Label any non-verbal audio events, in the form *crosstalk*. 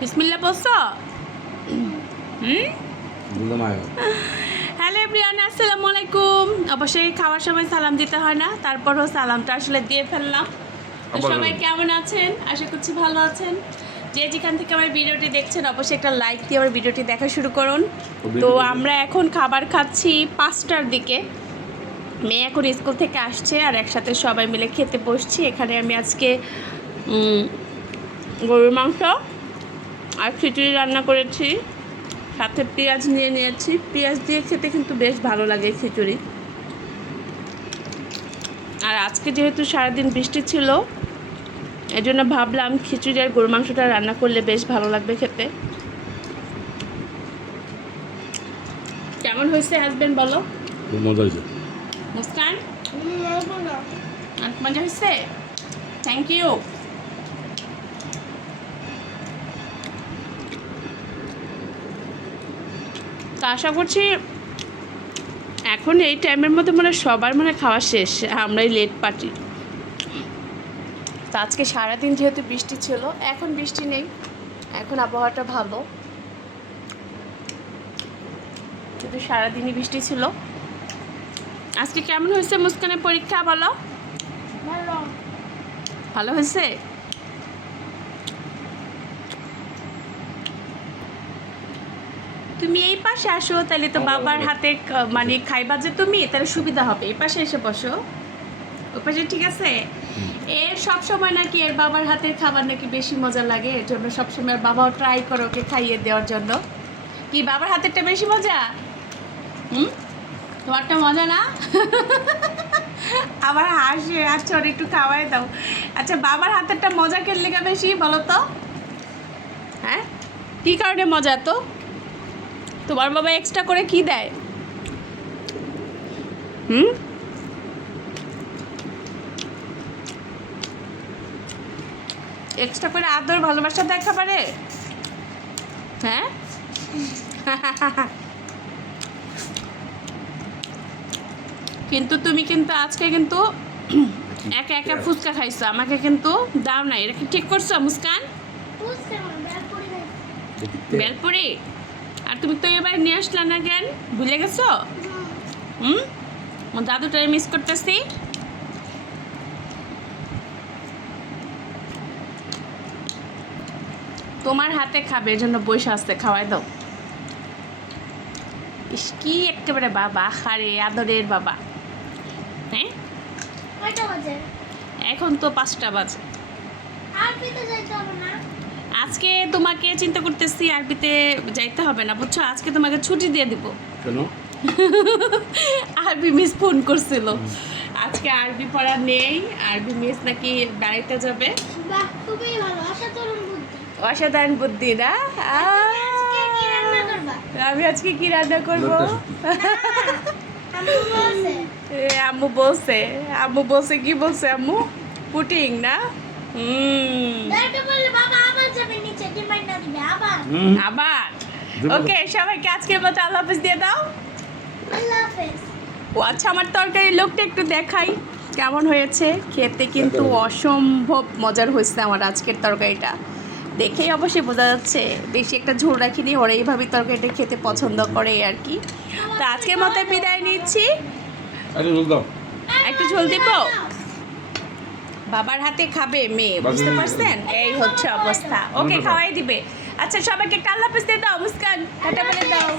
বিসমিল্লা বলছো? হুম? Hello everyone আসসালামু আলাইকুম। অবশ্যই খাওয়ার সময় সালাম দিতে হয় না তারপরও সালামটা আসলে দিয়ে ফেললাম। তো সবাই কেমন আছেন? আশা করছি ভালো আছেন। যে যেখান থেকে আমার ভিডিওটি দেখছেন অবশ্যই একটা লাইক দিয়ে আমার ভিডিওটি দেখা শুরু করুন। তো আমরা এখন খাবার খাচ্ছি পাঁচটার দিকে। মেয়ে এখন স্কুল থেকে আসছে আর একসাথে সবাই মিলে খেতে বসছি। এখানে আমি আজকে গরুর মাংস আর খিচুড়ি রান্না করেছি। সাথে পেঁয়াজ নিয়ে নিয়েছি। পেঁয়াজ দিয়ে খেতে কিন্তু বেশ ভালো লাগে খিচুড়ি। আর আজকে যেহেতু সারাদিন বৃষ্টি ছিল এই জন্য ভাবলাম খিচুড়ি আর গরু মাংসটা রান্না করলে বেশ ভালো লাগবে খেতে। কেমন হয়েছে হাজবেন্ড বলো? খুব মজা হয়েছে। মুস্কান? মজা হয়েছে? থ্যাংক ইউ তো আশা করছি এখন এই টাইমের মধ্যে মানে সবার মানে খাওয়া শেষ আমরাই লেট পার্টি তো আজকে সারাদিন যেহেতু বৃষ্টি ছিল এখন বৃষ্টি নেই এখন আবহাওয়াটা ভালো। কিন্তু সারাদিনই বৃষ্টি ছিল। আজকে কেমন হয়েছে মুস্কানের পরীক্ষা বলো? ভালো হয়েছে? তুমি এই পাশে আসো তাহলে তো বাবার হাতে মানে খাইবা যে তুমি তাহলে সুবিধা হবে। এই পাশে এসে বসো। ওই পাশে ঠিক আছে? এর সব সময় নাকি এর বাবার হাতের খাবার নাকি বেশি মজা লাগে এর জন্য সবসময় ওর বাবাও ট্রাই করো ওকে খাইয়ে দেওয়ার জন্য। কি বাবার হাতেরটা বেশি মজা? হুম? তোমারটা মজা না? আবার হাসে আচ্ছা ওর একটু খাওয়াই দাও। আচ্ছা বাবার হাতেরটা মজা খেললে কে বেশি বলো তো? হ্যাঁ? কী কারণে মজা তো তোমার বাবা এক্সট্রা করে কি দেয়? হুম? এক্সট্রা করে আদর ভালোবাসা দেখা পারে? হ্যাঁ? কিন্তু তুমি কিন্তু আজকে কিন্তু একা একা ফুচকা খাইছো আমাকে কিন্তু দাও নাই এটা কি ঠিক করছ মুস্কান? বেলপুরি তুমি তো এবার নিয়ে আসলে না কেন? ভুলে গেছো? হুম? দাদুটারে মিস করতেছি। তোমার হাতে খাবে এজন্য বসে আসতে খাওয়াই দাও। ইস কি একেবারে বাবা হারে আদরের বাবা। হ্যাঁ? এখন তো পাঁচটা বাজে। আজকে তোমাকে চিন্তা করতেছি আরবিতে যাইতে হবে না বুঝছ? আজকে তোমাকে ছুটি দিয়ে দিব। কেন? *laughs* আরবি মিস ফোন করছিল। আজকে আরবি পড়া নেই আরবি মিস নাকি বেড়াইতে যাবে। অসাধারণ বুদ্ধি। না? আমি আজকে কি রান্না করব? *laughs* এ, আম্মু বলছে। আম্মু বলছে কি বলছে আম্মু? পুটিং না? হুম। হুম আবার? ওকে সবাইকে আজকের মতো আল্লাহ হাফিজ দিয়ে দাও। ও আচ্ছা আমার তরকারির লোকটা একটু দেখাই। কেমন হয়েছে? খেতে কিন্তু অসম্ভব মজার হয়েছে আমার আজকের তরকারিটা। দেখেই অবশ্যই বোঝা যাচ্ছে বেশি একটা ঝোল রাখিনি ওরা এইভাবেই তরকারিটা খেতে পছন্দ করে আর কি। তো আজকের মতো বিদায় নিচ্ছি। আরে রোল দাও। একটু ঝোল দিব? বাবার হাতে খাবে মেয়ে বুঝতে পারছেন? এই হচ্ছে অবস্থা। ওকে খাওয়াই দিবে। আচ্ছা সবাইকে কাল্লাপিস দিয়ে দাও মুস্কান। টাটা বলে দাও।